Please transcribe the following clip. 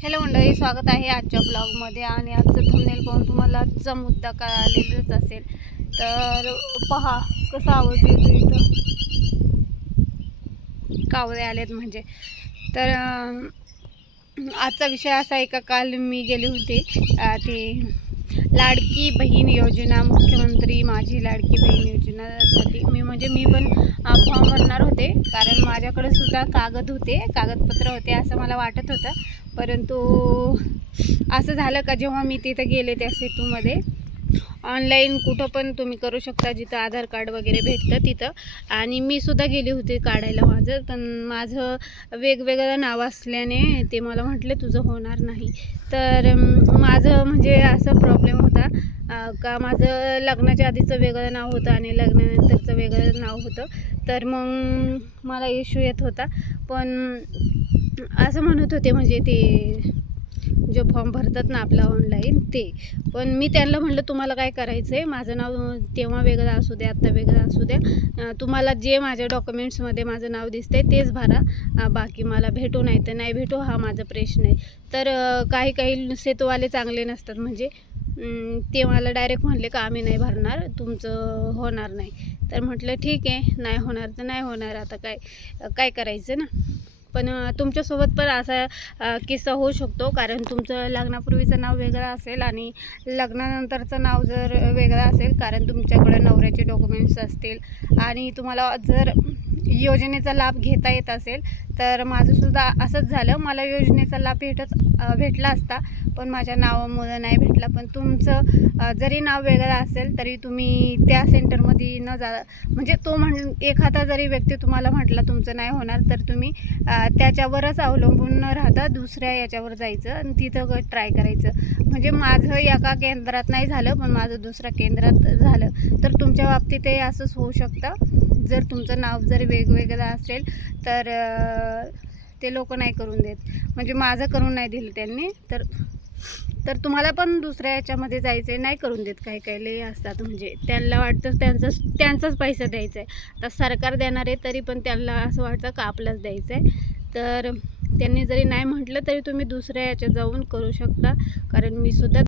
Hello मंडळी स्वागत आहे आजच्या ब्लॉगमध्ये आणि आजचं थंबनेल पाहून तुम्हाला आजचा मुद्दा कळालेलाच असेल. तर पहा कसा आवाज येतो इथं? कावळे आलेत म्हणजे. तर आजचा विषय असा आहे का काल मी गेले होते ते लाडकी बहीण योजना मुख्यमंत्री माझी लाडकी बहीण योजनासाठी. मी म्हणजे मी पण फॉर्म भरणार होते. कारण माझ्याकडे सुद्धा कागद होते कागदपत्र होते असं मला वाटत होतं. परंतु असं झालं का जेव्हा मी तिथं गेले त्या सेतूमध्ये ऑनलाईन कुठं पण तुम्ही करू शकता जिथं आधार कार्ड वगैरे भेटतं तिथं. आणि मी सुद्धा गेली होती काढायला माझं पण माझं वेगवेगळं नाव असल्याने ते मला म्हटले तुझं होणार नाही. तर माझं म्हणजे असं प्रॉब्लेम होता का माझं लग्नाच्या आधीचं वेगळं नाव होतं आणि लग्नानंतरचं वेगळं नाव होतं. तर मग मला इश्यू येत होता. पण असं म्हणत होते म्हणजे ते जो फॉर्म भरतात ना आपला ऑनलाईन ते. पण मी त्यांना म्हणलं तुम्हाला काय करायचं आहे माझं नाव तेव्हा वेगळं असू द्या आत्ता वेगळं असू द्या. तुम्हाला जे माझ्या डॉक्युमेंट्समध्ये माझं नाव दिसतंय तेच भरा. बाकी मला भेटू नाही तर नाही भेटू. हा माझा प्रश्न आहे. तर काही काही सेतूवाले चांगले नसतात. म्हणजे ते मला डायरेक्ट म्हणले का आम्ही नाही भरणार. तुमचं होणार नाही. तर म्हटलं ठीक आहे. नाही होणार तर नाही होणार. आता काय काय करायचं ना? पण तुमच्यासोबत पण असा किस्सा होऊ शकतो. कारण तुमचं लग्नापूर्वीचं नाव वेगळं असेल आणि लग्नानंतरचं नाव जर वेगळं असेल कारण तुमच्याकडे नवऱ्याचे डॉक्युमेंट्स असतील. आणि तुम्हाला जर योजनेचा लाभ घेता येत असेल तर माझंसुद्धा असंच झालं. मला योजनेचा लाभ भेटत भेटला असता पण माझ्या नावामुळं नाही भेटला. पण तुमचं जरी नाव वेगळं असेल तरी तुम्ही त्या सेंटरमध्ये न जा म्हणजे तो म्हण एखादा जरी व्यक्ती तुम्हाला म्हटला तुमचं नाही होणार तर तुम्ही त्याच्यावरच अवलंबून न राहता दुसऱ्या याच्यावर जायचं आणि तिथं ट्राय करायचं. म्हणजे माझं एका केंद्रात नाही झालं पण माझं दुसऱ्या केंद्रात झालं. तर तुमच्या बाबतीतही असंच होऊ शकतं. जर तुमचं नाव जर वेगवेगळं असेल तर ते लोक नाही करून देत. म्हणजे माझं करून नाही दिलं त्यांनी तर तर तुम्हाला पण दुसऱ्या याच्यामध्ये जायचं आहे नाही करून देत काही काही लय असतात. म्हणजे त्यांना वाटतं त्यांचंच त्यांचाच पैसा द्यायचा आहे आता सरकार देणार आहे तरी पण त्यांना असं वाटतं का आपलाच द्यायचं आहे तर त्यांनी जरी नाही म्हटलं तरी तुम्ही दुसऱ्या याच्यात जाऊन करू शकता. कारण मी सुद्धा